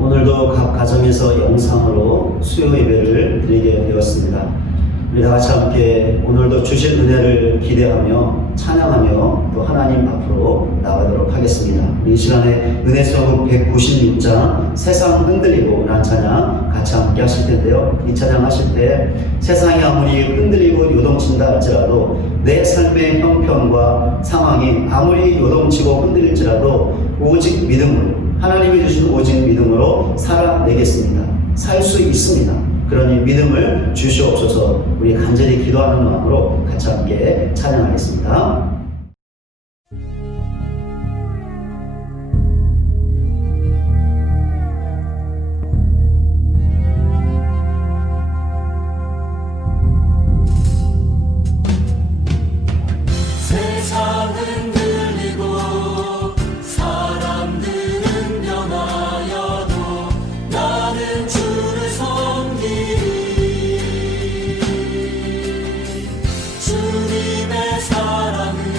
오늘도 각 가정에서 영상으로 수요 예배를 드리게 되었습니다. 우리 다 같이 함께 오늘도 주실 은혜를 기대하며 찬양하며 또 하나님 앞으로 나가도록 하겠습니다. 우리 이 시간에 은혜 수업은 196장 세상 흔들리고 라는 찬양 같이 함께 하실 텐데요. 이 찬양 하실 때 세상이 아무리 흔들리고 요동친다 할지라도 내 삶의 형편과 상황이 아무리 요동치고 흔들릴지라도 오직 믿음으로 하나님이 주신 오직 믿음으로 살아내겠습니다. 살 수 있습니다. 그러니 믿음을 주시옵소서. 우리 간절히 기도하는 마음으로 같이 함께 찬양하겠습니다. 세상은 들리고 사람들은 변하여도 나는 주를 섬기리. 주님의 사랑은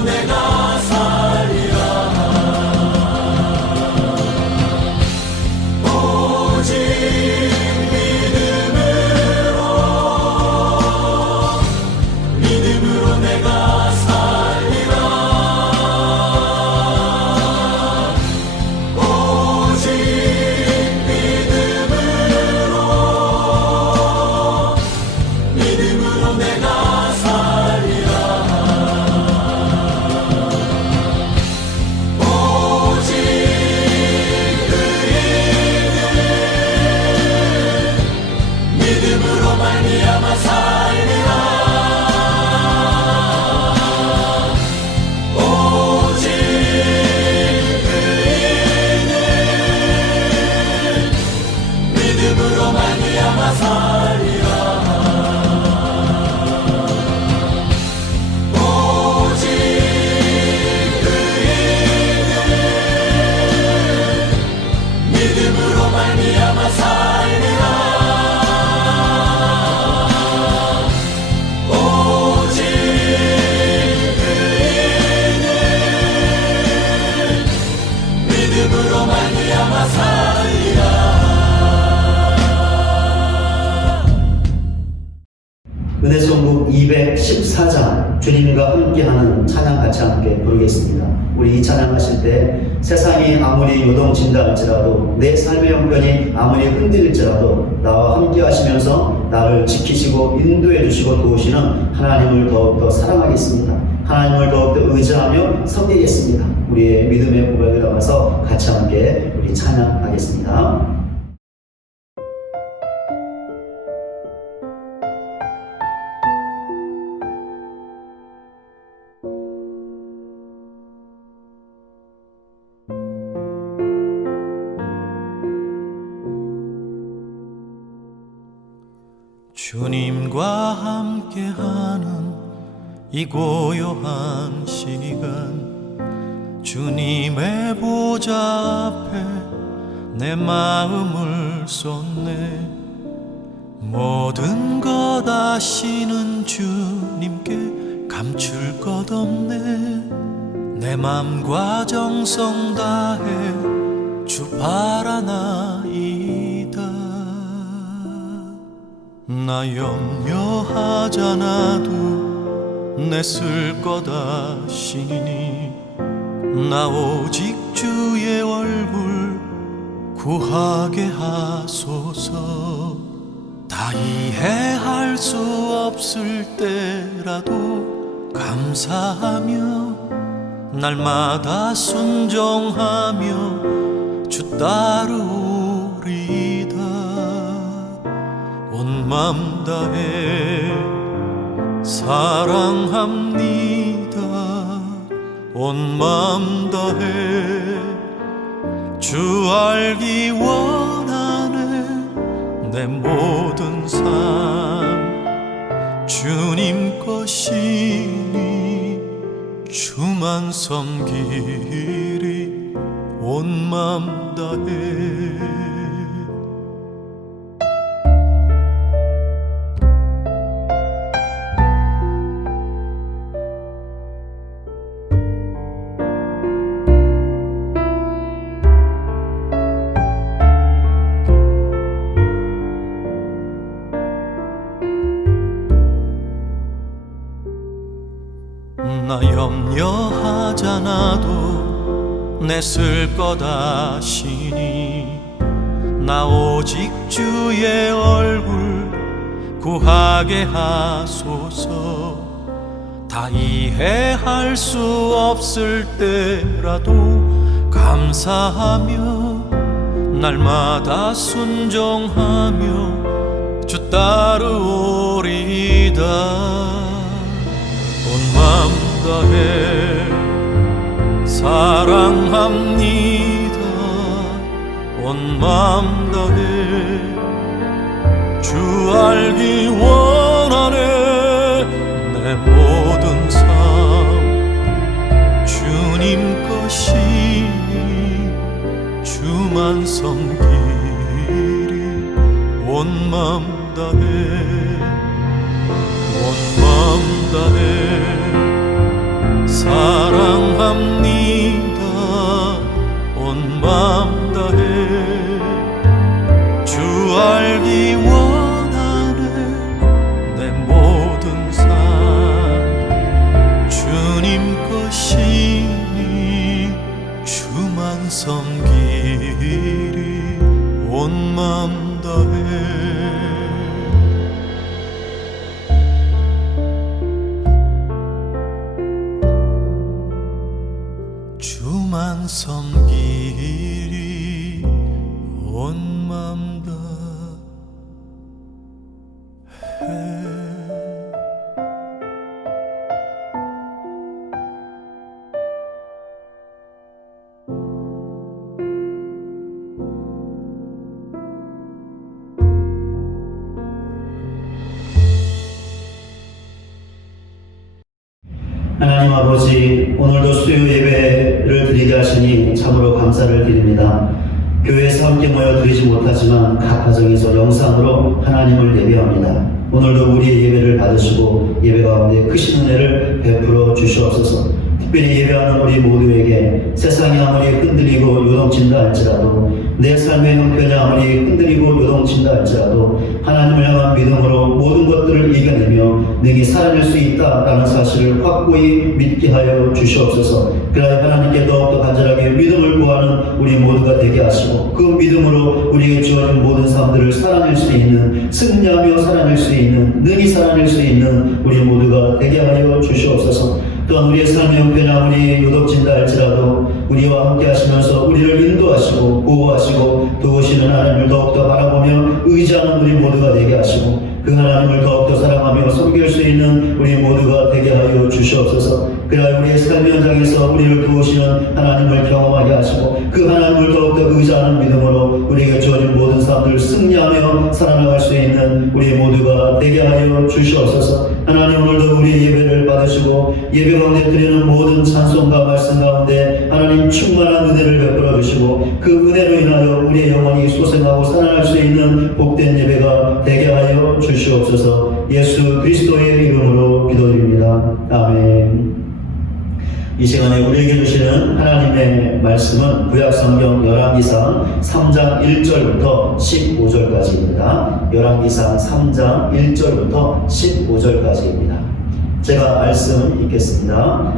믿음으로 내가 살리라. 오직 믿음으로 내가 살리라. 오직 믿음으로 내가 살리라. 오직 의인은 믿음으로 말미암아 살리라. 오직 의인은 믿음으로 말미암아 살리라. 오직 의인은 믿음으로 말미암아 살리라. 오직 의인은 믿음으로 말미암아 살리라. 은혜송국 214장 주님과 함께하는 찬양 같이 함께 부르겠습니다. 우리 이 찬양 하실 때 세상이 아무리 요동친다 할지라도 내 삶의 형편이 아무리 흔들릴지라도 나와 함께 하시면서 나를 지키시고 인도해 주시고 도우시는 하나님을 더욱더 사랑하겠습니다. 하나님을 더욱더 의지하며 섬기겠습니다. 우리의 믿음의 고백을 담아서 같이 함께 우리 찬양하겠습니다. 주님과 함께하는 이 고요한 시간, 주님의 보좌 앞에 내 마음을 쏟네. 모든 것 아시는 주님께 감출 것 없네. 내 맘과 정성 다해 주 바라나이다. 나 염려하잖아도 내 쓸 것 아시니 나 오직 주의 얼굴 구하게 하소서. 다 이해할 수 없을 때라도 감사하며 날마다 순종하며 주 따르오리다. 온 맘 다해 사랑합니다. 온 맘 다해 주 알기 원하네. 내 모든 삶 주님 것이니 주만 섬기리 온 맘 다해. 나 염려하잖아도 내 쓸 것 아시니 나 오직 주의 얼굴 구하게 하소서. 다 이해할 수 없을 때라도 감사하며 날마다 순종하며 주 따르오리다. 온 맘 다해 사랑합니다. 온 맘 다해 주 알기 원하네. 내 모든 삶 주님 것이니 주만 섬기리 온 맘 다해. 온 맘 다해 섬기리 온 맘 다해 주만 섬기리 온 맘 다해 하나님 아버지, 오늘도 수요 예배를 드리게 하시니 참으로 감사를 드립니다. 교회에서 함께 모여 드리지 못하지만 각 가정에서 영상으로 하나님을 예배합니다. 오늘도 우리의 예배를 받으시고 예배 가운데 크신 은혜를 베풀어 주시옵소서. 특별히 예배하는 우리 모두에게 세상이 아무리 흔들리고 요동친다 할지라도, 내 삶의 형편이 아무리 흔들리고 요동친다 할지라도 하나님을 향한 믿음으로 모든 것들을 이겨내며 능히 살아낼 수 있다라는 사실을 확고히 믿게 하여 주시옵소서. 그러나 하나님께 더욱더 간절하게 믿음을 구하는 우리 모두가 되게 하시고, 그 믿음으로 우리에게 주어진 모든 삶들을 살아낼 수 있는, 승리하며 살아낼 수 있는, 능히 살아낼 수 있는 우리 모두가 되게 하여 주시옵소서. 또한 우리의 삶의 형편이 아무리 요동친다 할지라도 우리와 함께 하시면서 우리를 인도하시고 보호하시고 도우시는 하나님을 더욱더 바라보며 의지하는 우리 모두가 되게 하시고, 그 하나님을 더욱더 사랑하며 섬길 수 있는 우리 모두가 되게 하여 주시옵소서. 그러나 우리의 삶의 현장에서 우리를 도우시는 하나님을 경험하게 하시고, 그 하나님을 더욱더 의지하는 믿음으로 우리에게 주어진 모든 삶들을 승리하며 살아나갈 수 있는 우리 모두가 되게 하여 주시옵소서. 하나님, 오늘도 우리 예배를 받으시고 예배 가운데 드리는 모든 찬송과 말씀 가운데 하나님 충만한 은혜를 베풀어 주시고, 그 은혜로 인하여 우리의 영혼이 소생하고 살아날 수 있는 복된 예배가 되게 하여 주시옵소서. 예수 그리스도의 이름으로 기도드립니다. 아멘. 이 시간에 우리에게 주시는 하나님의 말씀은 구약성경 열왕기상 3장 1절부터 15절까지입니다. 열왕기상 3장 1절부터 15절까지입니다. 제가 말씀 읽겠습니다.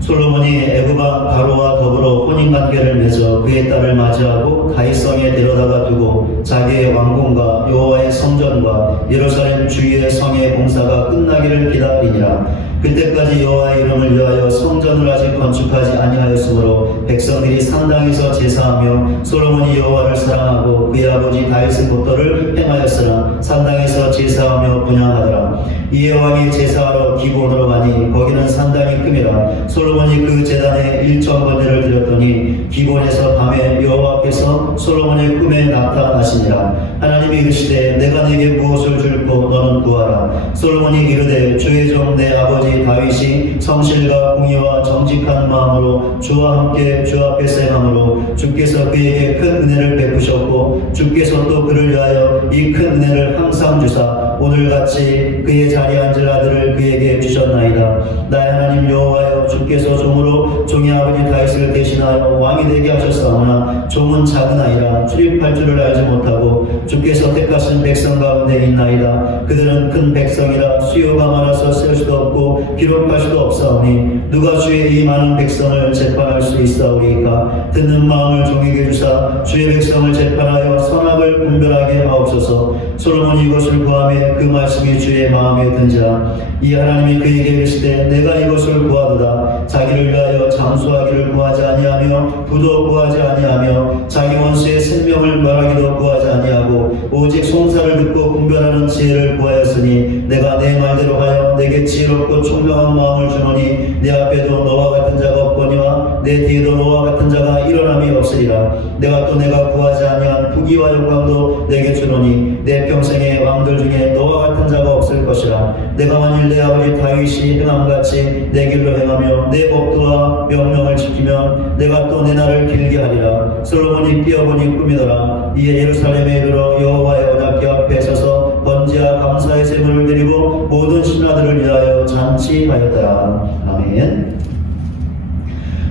솔로몬이 애굽왕 바로와 더불어 혼인관계를 맺어 그의 딸을 맞이하고 다윗성에 데려다가 두고 자기의 왕궁과 여호와의 성전과 예루살렘 주위의 성의 공사가 끝나기를 기다리니라. 그때까지 여호와의 이름을 위하여 성전을 아직 건축하지 아니하였으므로 백성들이 산당에서 제사하며 솔로몬이 여호와를 사랑하고 그의 아버지 다윗의 법도를 행하였으나 산당에서 제사하며 분향하더라. 이에 왕이 제사하러 기브온으로 가니 거기는 산당이 큼이라. 솔로몬이 그 제단에 1,000번제를 드렸더니 기브온에서 밤에 여호와께서 솔로몬의 꿈에 나타나시니라. 하나님이 이르시되 내가 네게 무엇을 줄고 너는 구하라. 솔로몬이 이르되 주의 종 내 아버지 다윗이 성실과 공의와 정직한 마음으로 주와 함께 주 앞에서 행함으로 주께서 그에게 큰 은혜를 베푸셨고 주께서 또 그를 위하여 이 큰 은혜를 항상 주사 오늘같이 그의 자리에 앉을 아들을 그에게 주셨나이다. 나의 하나님 여호와여, 주께서 종으로 종의 아버지 다윗을 대신하여 왕이 되게 하셨사오나 종은 작은 아이라 출입할 줄을 알지 못하고 주께서 택하신 백성 가운데 있나이다. 그들은 큰 백성이라 수요가 많아서 셀 수도 없고 기록할 수도 없사오니 누가 주의 이 많은 백성을 재판할 수 있사오리까. 듣는 마음을 종에게 주사 주의 백성을 재판하여 선악을 분별하게 하옵소서. 솔로몬이 이것을 구하며 그 말씀이 주의 마음에 든지라. 이 하나님이 그에게 이르시되 내가 이것을 구하도다. 자기를 위하여 장수하기를 구하지 아니하며 부도 구하지 아니하며 자기 원수의 생명을 멸하기도 구하지 아니하고 오직 송사를 듣고 분별하는 지혜를 구하였으니 내가 내 말대로 하여 내게 지혜롭고 총명한 마음을 주노니 내 앞에도 너와 같은 자가 없거니와 내 뒤에도 너와 같은 자가 일어남이 없으리라. 내가 구하지 아니한 부귀와 영광도 내게 주노니 내 평생의 왕들 중에 너와 같은 자가 없을 것이라. 내가 만일 내 아버지 다윗이 행함같이 내 길로 행하며 내 법도와 명령을 지키면 내가 또 내 날을 길게 하리라. 솔로몬이 뛰어보니 꿈이더라. 이에 예루살렘에 이르러 여호와의 언약궤 앞에 서서 번제와 감사의 제물을 드리고 모든 신하들을 위하여 잔치하였더라. 아멘.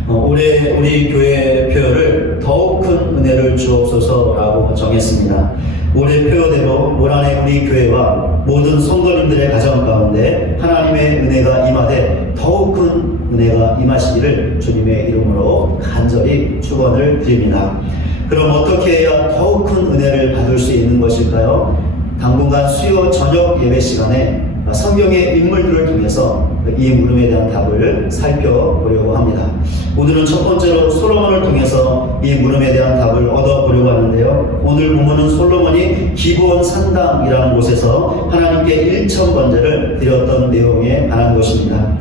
올해 우리 교회 표를 더욱 큰 은혜를 주옵소서라고 정했습니다. 올해 표대로 올 한해 우리 교회와 모든 성도님들의 가정 가운데 하나님의 은혜가 임하되 더욱 큰 은혜가 임하시기를 주님의 이름으로 간절히 축원을 드립니다. 그럼 어떻게 해야 더욱 큰 은혜를 받을 수 있는 것일까요? 당분간 수요 저녁 예배 시간에 성경의 인물들을 통해서 이 물음에 대한 답을 살펴보려고 합니다. 오늘은 첫 번째로 솔로몬을 통해서 이 물음에 대한 답을 얻어보려고 하는데요. 오늘 본문은 솔로몬이 기브온 산당이라는 곳에서 하나님께 1000번제를 드렸던 내용에 관한 것입니다.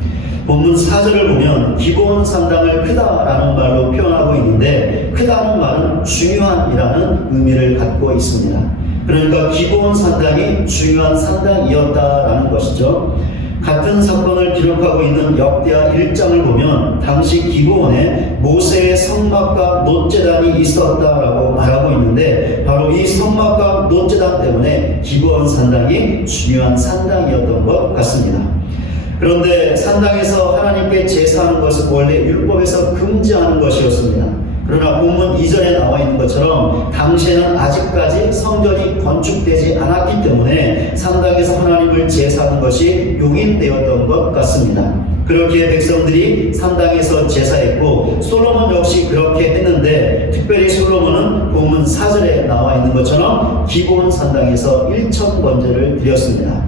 본문 4절을 보면 기브온 산당을 크다라는 말로 표현하고 있는데, 크다는 말은 중요한이라는 의미를 갖고 있습니다. 그러니까 기브온 산당이 중요한 산당이었다라는 것이죠. 같은 사건을 기록하고 있는 역대하 1장을 보면 당시 기브온에 모세의 성막과 놋제단이 있었다라고 말하고 있는데, 바로 이 성막과 놋제단 때문에 기브온 산당이 중요한 산당이었던 것 같습니다. 그런데 산당에서 하나님께 제사하는 것은 원래 율법에서 금지하는 것이었습니다. 그러나 본문 2절에 나와 있는 것처럼 당시에는 아직까지 성전이 건축되지 않았기 때문에 산당에서 하나님을 제사하는 것이 용인되었던 것 같습니다. 그렇게 백성들이 산당에서 제사했고 솔로몬 역시 그렇게 했는데, 특별히 솔로몬은 본문 4절에 나와 있는 것처럼 기브온 산당에서 1000번제를 드렸습니다.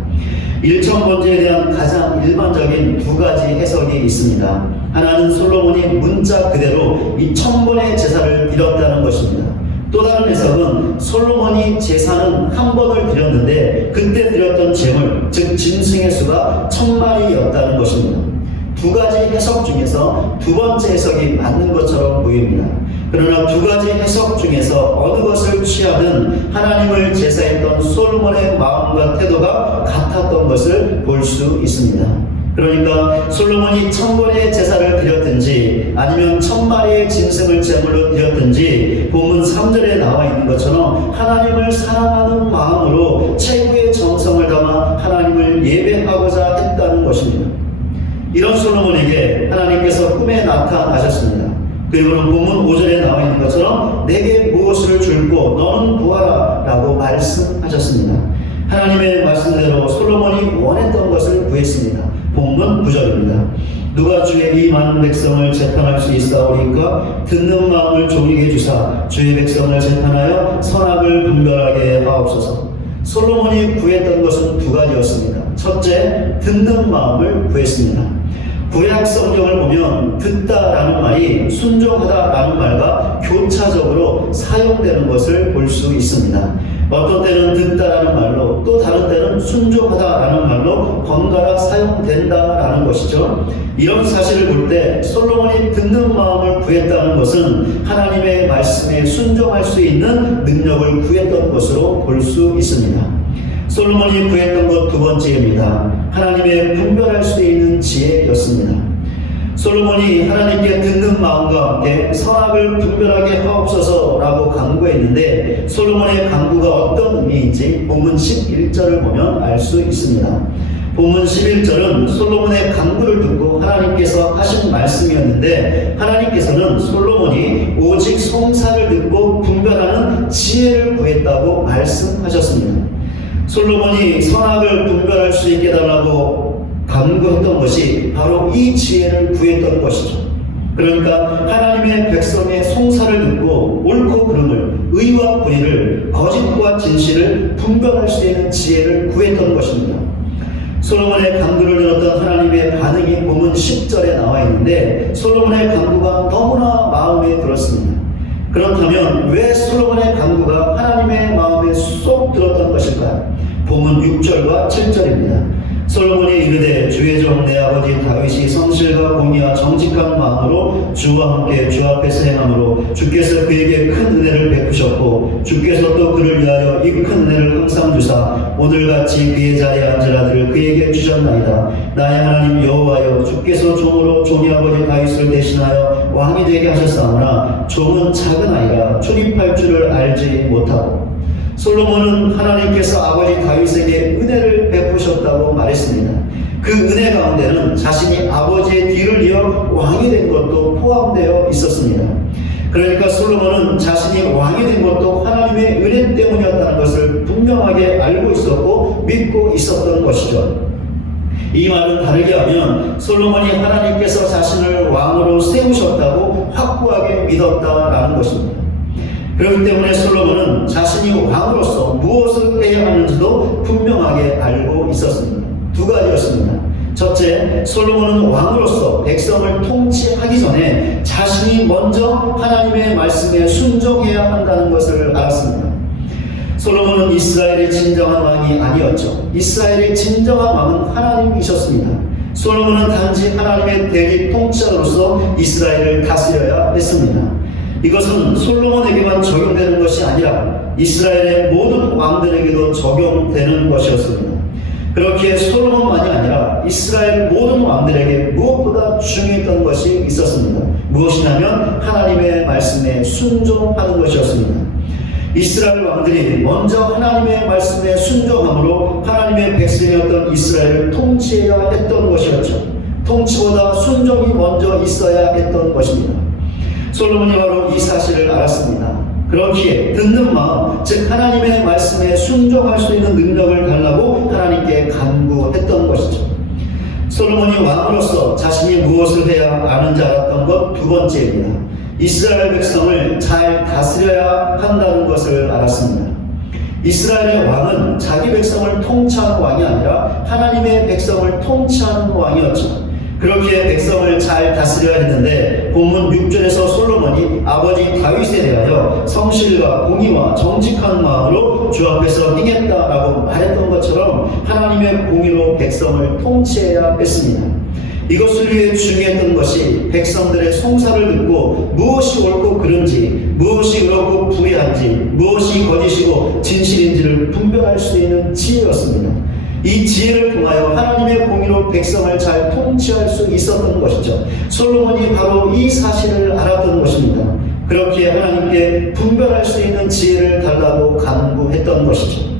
1000번제에 대한 가장 일반적인 두 가지 해석이 있습니다. 하나는 솔로몬이 문자 그대로 이 1000번의 제사를 드렸다는 것입니다. 또 다른 해석은 솔로몬이 제사는 한 번을 드렸는데 그때 드렸던 제물, 즉 짐승의 수가 1000마리였다는 것입니다. 두 가지 해석 중에서 두 번째 해석이 맞는 것처럼 보입니다. 그러나 두 가지 해석 중에서 어느 것을 취하든 하나님을 제사했던 솔로몬의 마음과 태도가 같았던 것을 볼 수 있습니다. 그러니까 솔로몬이 1000번의 제사를 드렸든지 아니면 1000마리의 짐승을 제물로 드렸든지 본문 3절에 나와 있는 것처럼 하나님을 사랑하는 마음으로 최고의 정성을 담아 하나님을 예배하고자 했다는 것입니다. 이런 솔로몬에게 하나님께서 꿈에 나타나셨습니다. 그리고는 본문 5절에 나와 있는 것처럼 내게 무엇을 줄고 너는 구하라 라고 말씀하셨습니다. 하나님의 말씀대로 솔로몬이 원했던 것을 구했습니다. 본문 9절입니다. 누가 주의 이 많은 백성을 재판할 수 있사오리까? 듣는 마음을 종이게 주사 주의 백성을 재판하여 선악을 분별하게 하옵소서. 솔로몬이 구했던 것은 두 가지였습니다. 첫째, 듣는 마음을 구했습니다. 구약 성경을 보면 듣다라는 말이 순종하다라는 말과 교차적으로 사용되는 것을 볼 수 있습니다. 어떤 때는 듣다라는 말로, 또 다른 때는 순종하다라는 말로 번갈아 사용된다라는 것이죠. 이런 사실을 볼 때 솔로몬이 듣는 마음을 구했다는 것은 하나님의 말씀에 순종할 수 있는 능력을 구했던 것으로 볼 수 있습니다. 솔로몬이 구했던 것 두 번째입니다. 하나님의 분별할 수 있는 지혜였습니다. 솔로몬이 하나님께 듣는 마음과 함께 선악을 분별하게 하옵소서라고 간구했는데, 솔로몬의 간구가 어떤 의미인지 본문 11절을 보면 알 수 있습니다. 본문 11절은 솔로몬의 간구를 듣고 하나님께서 하신 말씀이었는데, 하나님께서는 솔로몬이 오직 송사를 듣고 분별하는 지혜를 구했다고 말씀하셨습니다. 솔로몬이 선악을 분별할 수 있게 달라고 간구했던 것이 바로 이 지혜를 구했던 것이죠. 그러니까 하나님의 백성의 송사를 듣고 옳고 그름을, 의와 불의를, 거짓과 진실을 분별할 수 있는 지혜를 구했던 것입니다. 솔로몬의 간구를 들었던 하나님의 반응이 본문 10절에 나와 있는데, 솔로몬의 간구가 너무나 마음에 들었습니다. 그렇다면 왜 솔로몬의 간구가 하나님의 마음에 쏙 들었던 것일까요? 본문 6절과 7절입니다. 솔로몬이 이르되 주의 종 내 아버지 다윗이 성실과 공의와 정직한 마음으로 주와 함께 주 앞에서 행함으로 주께서 그에게 큰 은혜를 베푸셨고 주께서 또 그를 위하여 이 큰 은혜를 항상 주사 오늘같이 그의 자리에 앉을 아들을 그에게 주셨나이다. 나의 하나님 여호와여, 주께서 종으로 종의 아버지 다윗을 대신하여 왕이 되게 하셨사오나 종은 작은 아이라 출입할 줄을 알지 못하고. 솔로몬은 하나님께서 아버지 다윗에게 은혜를 베푸셨다고 말했습니다. 그 은혜 가운데는 자신이 아버지의 뒤를 이어 왕이 된 것도 포함되어 있었습니다. 그러니까 솔로몬은 자신이 왕이 된 것도 하나님의 은혜 때문이었다는 것을 분명하게 알고 있었고 믿고 있었던 것이죠. 이 말은 다르게 하면 솔로몬이 하나님께서 자신을 왕으로 세우셨다고 확고하게 믿었다라는 것입니다. 그렇기 때문에 솔로몬은 자신이 왕으로서 무엇을 해야 하는지도 분명하게 알고 있었습니다. 두 가지였습니다. 첫째, 솔로몬은 왕으로서 백성을 통치하기 전에 자신이 먼저 하나님의 말씀에 순종해야 한다는 것을 알았습니다. 솔로몬은 이스라엘의 진정한 왕이 아니었죠. 이스라엘의 진정한 왕은 하나님이셨습니다. 솔로몬은 단지 하나님의 대리 통치자로서 이스라엘을 다스려야 했습니다. 이것은 솔로몬에게만 적용되는 것이 아니라 이스라엘의 모든 왕들에게도 적용되는 것이었습니다. 그렇기에 솔로몬만이 아니라 이스라엘 모든 왕들에게 무엇보다 중요했던 것이 있었습니다. 무엇이냐면 하나님의 말씀에 순종하는 것이었습니다. 이스라엘 왕들이 먼저 하나님의 말씀에 순종함으로 하나님의 백성이었던 이스라엘을 통치해야 했던 것이었죠. 통치보다 순종이 먼저 있어야 했던 것입니다. 솔로몬이 바로 이 사실을 알았습니다. 그렇기에 듣는 마음, 즉 하나님의 말씀에 순종할 수 있는 능력을 달라고 하나님께 간구했던 것이죠. 솔로몬이 왕으로서 자신이 무엇을 해야 하는지 알았던 것 두 번째입니다. 이스라엘 백성을 잘 다스려야 한다는 것을 알았습니다. 이스라엘의 왕은 자기 백성을 통치하는 왕이 아니라 하나님의 백성을 통치하는 왕이었죠. 그렇게 백성을 잘 다스려야 했는데 본문 6절에서 솔로몬이 아버지 다윗에 대하여 성실과 공의와 정직한 마음으로 주 앞에서 행했다라고 말했던 것처럼 하나님의 공의로 백성을 통치해야 했습니다. 이것을 위해 중요했던 것이 백성들의 송사를 듣고 무엇이 옳고 그른지, 무엇이 그렇고 불의한지, 무엇이 거짓이고 진실인지를 분별할 수 있는 지혜였습니다. 이 지혜를 통하여 하나님의 공의로 백성을 잘 통치할 수 있었던 것이죠. 솔로몬이 바로 이 사실을 알았던 것입니다. 그렇게 하나님께 분별할 수 있는 지혜를 달라고 간구했던 것이죠.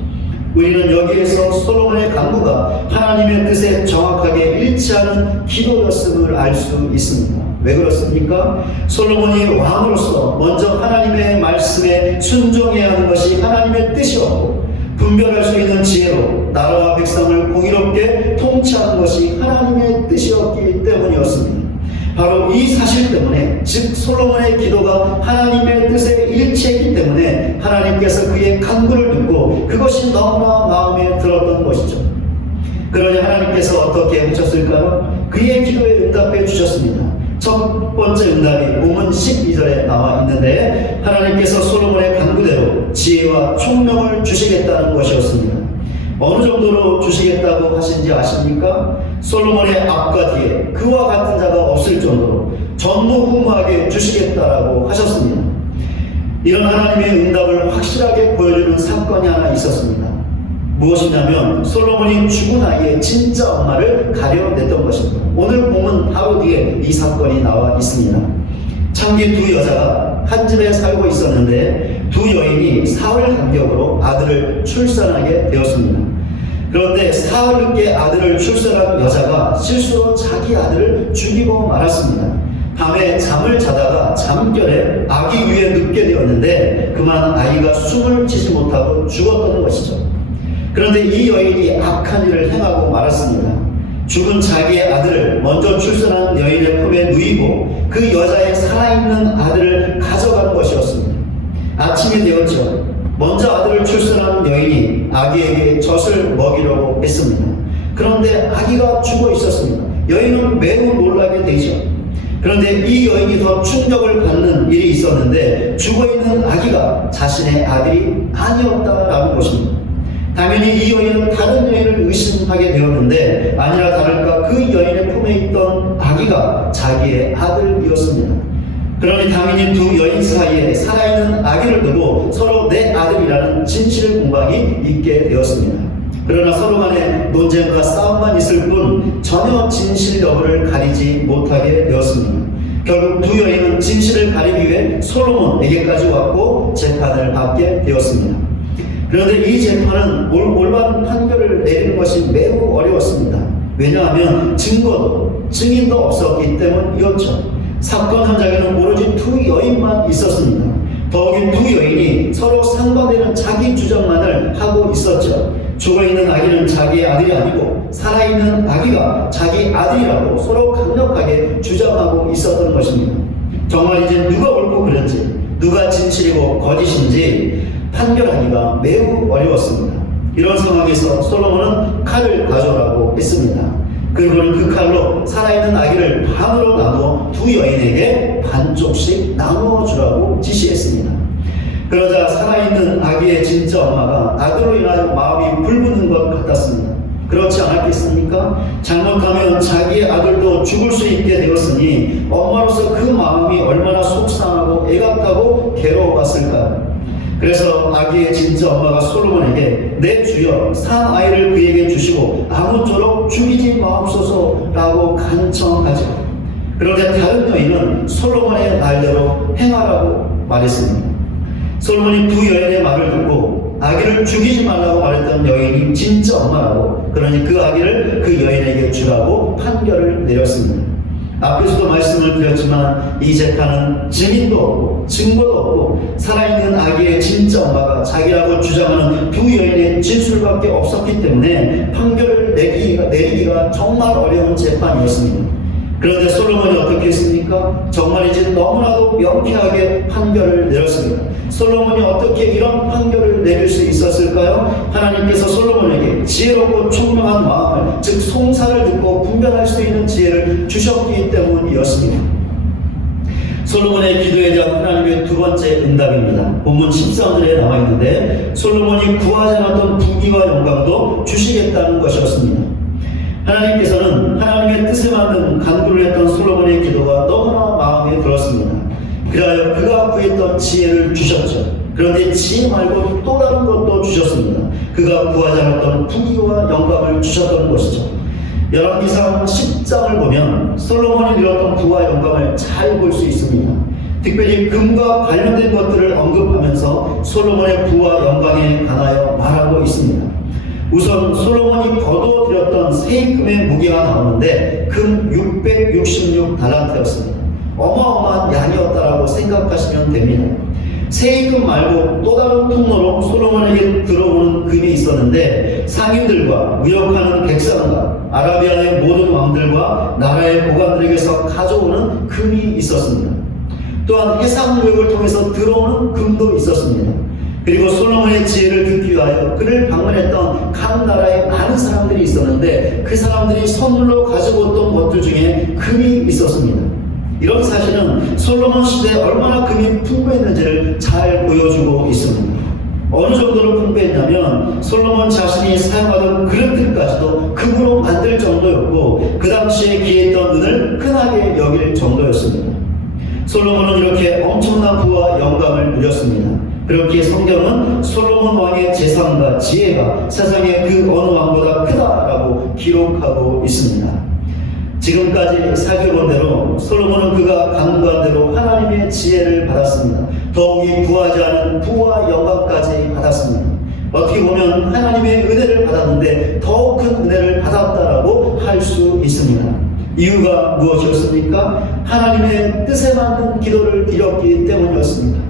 우리는 여기에서 솔로몬의 간구가 하나님의 뜻에 정확하게 일치하는 기도였음을 알 수 있습니다. 왜 그렇습니까? 솔로몬이 왕으로서 먼저 하나님의 말씀에 순종해야 하는 것이 하나님의 뜻이었고 분별할 수 있는 지혜로 나라와 백성을 공의롭게 통치하는 것이 하나님의 뜻이었기 때문이었습니다. 바로 이 사실 때문에, 즉 솔로몬의 기도가 하나님의 뜻에 일치했기 때문에 하나님께서 그의 간구를 듣고 그것이 너무나 마음에 들었던 것이죠. 그러니 하나님께서 어떻게 하셨을까요? 그의 기도에 응답해 주셨습니다. 첫 번째 응답이 본문 12절에 나와 있는데 하나님께서 솔로몬의 간구대로 지혜와 총명을 주시겠다는 것이었습니다. 어느 정도로 주시겠다고 하신지 아십니까? 솔로몬의 앞과 뒤에 그와 같은 자가 없을 정도로 전무후무하게 주시겠다라고 하셨습니다. 이런 하나님의 응답을 확실하게 보여주는 사건이 하나 있었습니다. 무엇이냐면 솔로몬이 죽은 아이의 진짜 엄마를 가려냈던 것입니다. 오늘 보면 바로 뒤에 이 사건이 나와 있습니다. 창기 두 여자가 한 집에 살고 있었는데 두 여인이 사흘 간격으로 아들을 출산하게 되었습니다. 그런데 사흘 늦게 아들을 출산한 여자가 실수로 자기 아들을 죽이고 말았습니다. 밤에 잠을 자다가 잠결에 아기 위에 눕게 되었는데 그만 아이가 숨을 쉬지 못하고 죽었던 것이죠. 그런데 이 여인이 악한 일을 행하고 말았습니다. 죽은 자기의 아들을 먼저 출산한 여인의 품에 누이고 그 여자의 살아있는 아들을 가져간 것이었습니다. 아침이 되었죠. 먼저 아들을 출산한 여인이 아기에게 젖을 먹이려고 했습니다. 그런데 아기가 죽어 있었습니다. 여인은 매우 놀라게 되죠. 그런데 이 여인이 더 충격을 받는 일이 있었는데 죽어있는 아기가 자신의 아들이 아니었다라는 것입니다. 당연히 이 여인은 다른 여인을 의심하게 되었는데 아니라 다를까 그 여인의 품에 있던 아기가 자기의 아들이었습니다. 그러니 당연히 두 여인 사이에 살아있는 아기를 두고 서로 내 아들이라는 진실 공방이 있게 되었습니다. 그러나 서로 간에 논쟁과 싸움만 있을 뿐 전혀 진실 여부를 가리지 못하게 되었습니다. 결국 두 여인은 진실을 가리기 위해 솔로몬에게까지 왔고 재판을 받게 되었습니다. 그런데 이 재판은 올바른 판결을 내리는 것이 매우 어려웠습니다. 왜냐하면 증거도 증인도 없었기 때문이었죠. 사건 현장에는 오로지 두 여인만 있었습니다. 더욱이 두 여인이 서로 상반되는 자기 주장만을 하고 있었죠. 죽어있는 아기는 자기의 아들이 아니고 살아있는 아기가 자기 아들이라고 서로 강력하게 주장하고 있었던 것입니다. 정말 이제 누가 옳고 그른지, 누가 진실이고 거짓인지 판별하기가 매우 어려웠습니다. 이런 상황에서 솔로몬은 칼을 가져오라고 했습니다. 그리고는 그 칼로 살아있는 아기를 반으로 나누어 두 여인에게 반쪽씩 나누어 주라고 지시했습니다. 그러자 살아있는 아기의 진짜 엄마가 아들로 인하여 마음이 불붙는 것 같았습니다. 그렇지 않았겠습니까? 잘못하면 자기의 아들도 죽을 수 있게 되었으니 엄마로서 그 마음이 얼마나 속상하고 애같다고 괴로워봤을까요? 그래서 아기의 진짜 엄마가 솔로몬에게 내 주여 산 아이를 그에게 주시고 아무쪼록 죽이지 마옵소서라고 간청하죠. 그런데 다른 여인은 솔로몬의 말대로 행하라고 말했습니다. 솔로몬이 두 여인의 말을 듣고 아기를 죽이지 말라고 말했던 여인이 진짜 엄마라고, 그러니 그 아기를 그 여인에게 주라고 판결을 내렸습니다. 앞에서도 말씀을 드렸지만 이 재판은 증인도 없고 증거도 없고 살아있는 아기의 진짜 엄마가 자기라고 주장하는 두 여인의 진술밖에 없었기 때문에 판결을 내리기가 정말 어려운 재판이었습니다. 그런데 솔로몬이 어떻게 했습니까? 정말 이제 너무나도 명쾌하게 판결을 내렸습니다. 솔로몬이 어떻게 이런 판결을 내릴 수 있었을까요? 하나님께서 솔로몬에게 지혜롭고 총명한 마음을, 즉 송사를 듣고 분별할 수 있는 지혜를 주셨기 때문이었습니다. 솔로몬의 기도에 대한 하나님의 두 번째 응답입니다. 본문 13절에 나와 있는데 솔로몬이 구하지 않았던 부귀와 영광도 주시겠다는 것이었습니다. 하나님께서는 하나님의 뜻에 맞는 간구를 했던 솔로몬의 기도가 너무나 마음에 들었습니다. 그래야 그가 구했던 지혜를 주셨죠. 그런데 지혜 말고 또 다른 것도 주셨습니다. 그가 구하지 않았던 부귀와 영광을 주셨던 것이죠. 열왕기상 10장을 보면 솔로몬이 누렸던 부와 영광을 잘 볼 수 있습니다. 특별히 금과 관련된 것들을 언급하면서 솔로몬의 부와 영광에 관하여 말하고 있습니다. 우선 솔로몬이 거두어들였던 세금의 무게가 나오는데 금 666달란트였습니다. 어마어마한 양이었다라고 생각하시면 됩니다. 세금 말고 또 다른 통로로 솔로몬에게 들어오는 금이 있었는데 상인들과 무역하는 객상과 아라비아의 모든 왕들과 나라의 보관들에게서 가져오는 금이 있었습니다. 또한 해상 무역을 통해서 들어오는 금도 있었습니다. 그리고 솔로몬의 지혜를 듣기 위하여 그를 방문했던 각 나라에 많은 사람들이 있었는데 그 사람들이 선물로 가지고 왔던 것들 중에 금이 있었습니다. 이런 사실은 솔로몬 시대에 얼마나 금이 풍부했는지를 잘 보여주고 있습니다. 어느 정도로 풍부했냐면 솔로몬 자신이 사용하던 그릇들까지도 금으로 만들 정도였고 그 당시에 기했던 은을 흔하게 여길 정도였습니다. 솔로몬은 이렇게 엄청난 부와 영광을 누렸습니다. 그렇게 성경은 솔로몬 왕의 재산과 지혜가 세상의 그 어느 왕보다 크다라고 기록하고 있습니다. 지금까지 살펴본 대로 솔로몬은 그가 간구한 대로 하나님의 지혜를 받았습니다. 더욱이 구하지 않은 부와 영광까지 받았습니다. 어떻게 보면 하나님의 은혜를 받았는데 더 큰 은혜를 받았다라고 할 수 있습니다. 이유가 무엇이었습니까? 하나님의 뜻에 맞는 기도를 드렸기 때문이었습니다.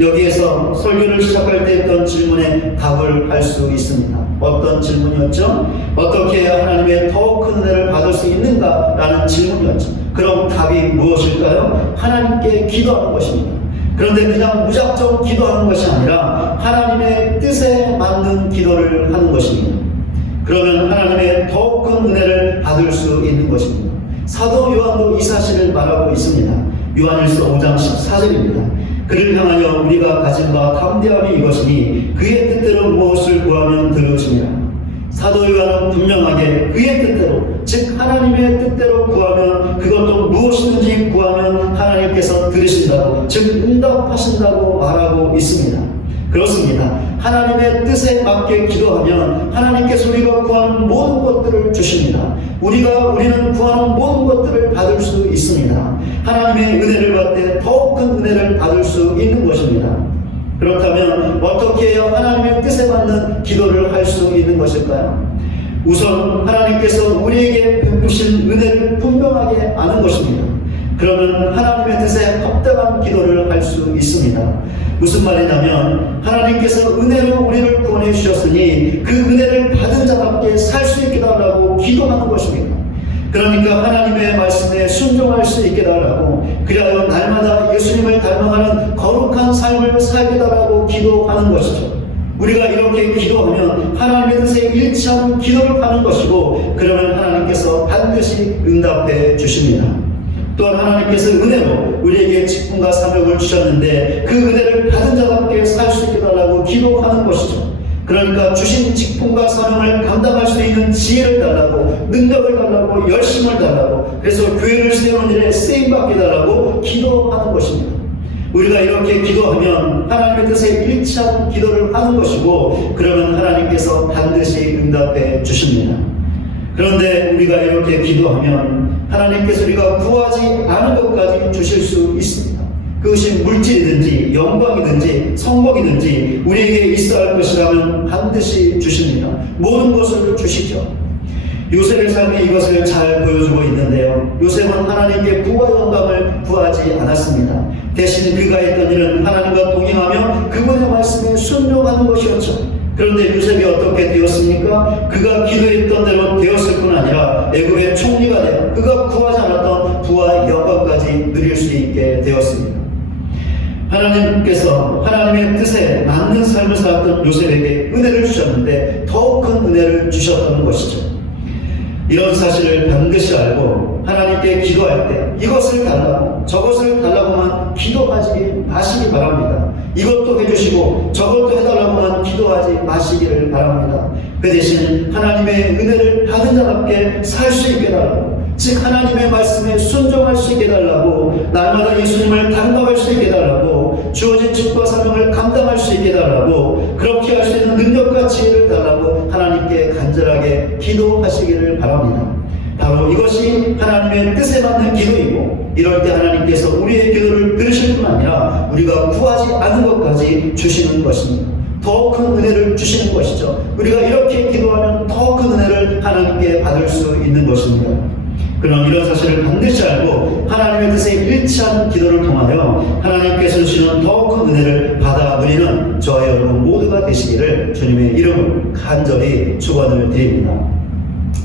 여기에서 설교를 시작할 때 했던 질문에 답을 할 수 있습니다. 어떤 질문이었죠? 어떻게 해야 하나님의 더 큰 은혜를 받을 수 있는가? 라는 질문이었죠. 그럼 답이 무엇일까요? 하나님께 기도하는 것입니다. 그런데 그냥 무작정 기도하는 것이 아니라 하나님의 뜻에 맞는 기도를 하는 것입니다. 그러면 하나님의 더 큰 은혜를 받을 수 있는 것입니다. 사도 요한도 이 사실을 말하고 있습니다. 요한일서 5장 14절입니다. 그를 향하여 우리가 가진 바 담대함이 이것이니 그의 뜻대로 무엇을 구하면 들으시리라. 사도 요한은 분명하게 그의 뜻대로, 즉 하나님의 뜻대로 구하면 그것도 무엇이든지 구하면 하나님께서 들으신다고, 즉 응답하신다고 말하고 있습니다. 그렇습니다. 하나님의 뜻에 맞게 기도하면 하나님께서 우리가 구하는 모든 것들을 주십니다. 우리는 구하는 모든 것들을 받을 수 있습니다. 하나님의 은혜를 받을 때 더 큰 은혜를 받을 수 있는 것입니다. 그렇다면 어떻게 해야 하나님의 뜻에 맞는 기도를 할 수 있는 것일까요? 우선 하나님께서 우리에게 베푸신 은혜를 분명하게 아는 것입니다. 그러면 하나님의 뜻에 합당한 기도를 할 수 있습니다. 무슨 말이냐면 하나님께서 은혜로 우리를 구원해 주셨으니 그 은혜를 받은 자답게 살 수 있게 달라고 기도하는 것입니다. 그러니까 하나님의 말씀에 순종할 수 있게 달라고, 그리하여 날마다 예수님을 닮아가는 거룩한 삶을 살게 달라고 기도하는 것이죠. 우리가 이렇게 기도하면 하나님의 뜻에 일치하는 기도를 하는 것이고, 그러면 하나님께서 반드시 응답해 주십니다. 또한 하나님께서 은혜로 우리에게 직분과 사명을 주셨는데 그 은혜를 받은 자답게 살 수 있게 달라고 기도하는 것이죠. 그러니까 주신 직분과 사명을 감당할 수 있는 지혜를 달라고, 능력을 달라고, 열심을 달라고, 그래서 교회를 세우는 일에 쓰임받게 달라고 기도하는 것입니다. 우리가 이렇게 기도하면 하나님의 뜻에 일치하는 기도를 하는 것이고, 그러면 하나님께서 반드시 응답해 주십니다. 그런데 우리가 이렇게 기도하면 하나님께서 우리가 구하지 않은 것까지 주실 수 있습니다. 그것이 물질이든지 영광이든지 성공이든지 우리에게 있어야 할 것이라면 반드시 주십니다. 모든 것을 주시죠. 요셉의 삶이 이것을 잘 보여주고 있는데요. 요셉은 하나님께 부와 영광을 구하지 않았습니다. 대신 그가 했던 일은 하나님과 동행하며 그분의 말씀에 순종하는 것이었죠. 그런데 요셉이 어떻게 되었습니까? 그가 기도했던 대로 되었을 뿐 아니라 애굽의 총리가 되어 그가 구하지 않았던 부와 영광까지 누릴 수 있게 되었습니다. 하나님께서 하나님의 뜻에 맞는 삶을 살았던 요셉에게 은혜를 주셨는데 더 큰 은혜를 주셨다는 것이죠. 이런 사실을 반드시 알고 하나님께 기도할 때 이것을 달라고 저것을 달라고만 기도하지 마시기 바랍니다. 이것도 해주시고 저것도 해달라고만 기도하지 마시기를 바랍니다. 그 대신 하나님의 은혜를 받은 자답게 살 수 있게 달라고, 즉 하나님의 말씀에 순종할 수 있게 달라고, 날마다 예수님을 닮아갈 수 있게 달라고, 주어진 직과 사명을 감당할 수 있게 달라고, 그렇게 할 수 있는 능력과 지혜를 달라고 하나님께 간절하게 기도하시기를 바랍니다. 바로 이것이 하나님의 뜻에 맞는 기도이고, 이럴 때 하나님께서 우리의 기도를 들으실 뿐 아니라 우리가 구하지 않은 것까지 주시는 것입니다. 더 큰 은혜를 주시는 것이죠. 우리가 이렇게 기도하면 더 큰 은혜를 하나님께 받을 수 있는 것입니다. 그럼 이런 사실을 반드시 알고 하나님의 뜻에 일치하는 기도를 통하여 하나님께서 주시는 더 큰 은혜를 받아 누리는 저와 여러분 모두가 되시기를 주님의 이름으로 간절히 축원을 드립니다.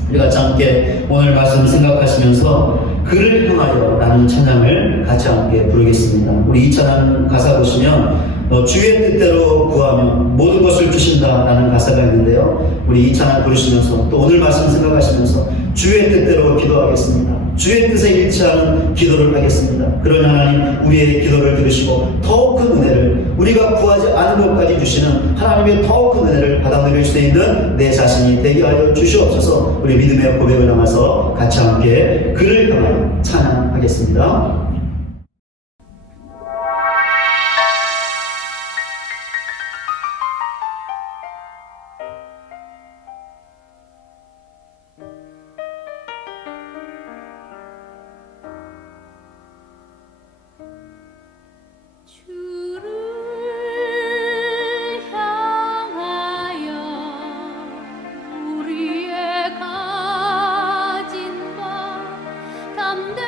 우리 같이 함께 오늘 말씀 생각하시면서 그를 향하여 라는 찬양을 같이 함께 부르겠습니다. 우리 이 찬양 가사 보시면 주의 뜻대로 구하면 모든 것을 주신다라는 가사가 있는데요. 우리 이 찬양 부르시면서 또 오늘 말씀 생각하시면서 주의 뜻대로 기도하겠습니다. 주의 뜻에 일치하는 기도를 하겠습니다. 그런 하나님 우리의 기도를 들으시고 더 큰 은혜를, 우리가 구하지 않은 것까지 주시는 하나님의 더 큰 은혜를 받아 누릴 수 있는 내 자신이 되게 하여 주시옵소서. 우리 믿음의 고백을 담아서 같이 함께 그를 향하여 찬양하겠습니다. 담대한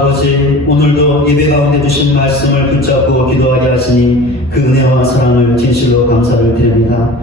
아버지, 오늘도 예배 가운데 주신 말씀을 붙잡고 기도하게 하시니 그 은혜와 사랑을 진실로 감사를 드립니다.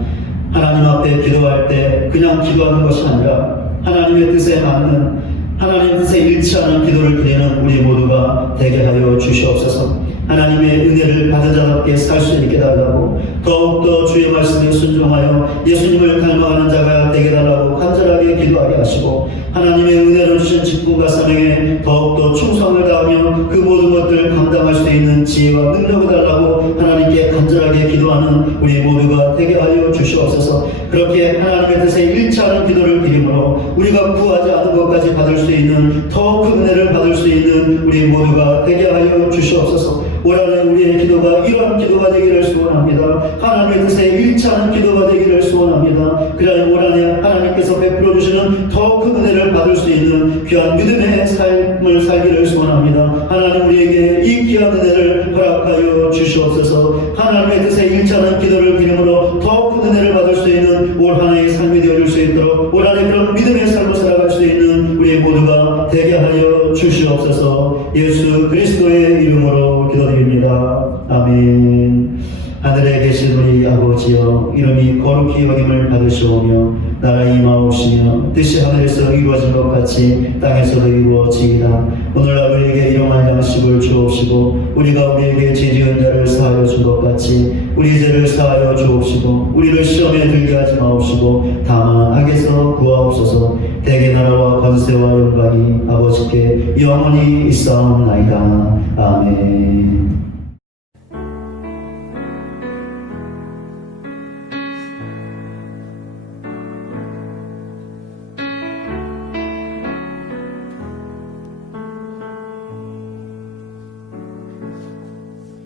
하나님 앞에 기도할 때 그냥 기도하는 것이 아니라 하나님의 뜻에 맞는, 하나님의 뜻에 일치하는 기도를 드리는 우리 모두가 되게 하여 주시옵소서. 하나님의 은혜를 받은 자답게 살 수 있게 달라고, 더욱더 주의 말씀에 순종하여 예수님을 닮아가는 자가 되게 달라고 간절하게 기도하게 하시고, 하나님의 은혜를 주신 직분과 사명에 더욱더 충성을 다하며 그 모든 것들을 감당할 수 있는 지혜와 능력을 달라고 하나님께 간절하게 기도하는 우리 모두가 되게 하여 주시옵소서. 그렇게 하나님의 뜻에 일치하는 기도를 드림으로 우리가 구하지 않은 것까지 받을 수 있는 더 큰 은혜를 받을 수 있는 우리 모두가 되게 하여 주시옵소서. 올 한해 우리의 기도가 이러한 기도가 되기를 소원합니다. 하나님의 뜻에 일치하는 기도가 되기를 소원합니다. 그러한 올 한해 하나님께서 베풀어 주시는 더 큰 은혜를 받을 수 있는 귀한 믿음의 삶을 살기를 소원합니다. 하나님 우리에게 이 귀한 은혜를 허락하여 주시옵소서. 하나님의 뜻에 일치하는 기도를 드림으로 더 큰 은혜를 받을 수 있는 올 한해의 삶이 되어줄 수 있도록 올 한해 그런 믿음의 삶을 살아갈 수 있는 우리 모두가 되게 하여 주시옵소서. 예수 그리스도의 이름으로 기도드립니다. 아멘. 하늘에 계신 우리 아버지여, 이름이 거룩히 여김을 받으시오며 나라 임하옵시며 뜻이 하늘에서 이루어진 것 같이 땅에서도 이루어지이다. 오늘날 우리에게 일용할 양식을 주옵시고 우리가 우리에게 죄지은 자를 사하여 준 것 같이 우리 죄를 사하여 주옵시고 우리를 시험에 들게 하지 마옵시고 다만 악에서 구하옵소서. 대개 나라와 권세와 영광이 아버지께 영원히 있사옵나이다. 아멘.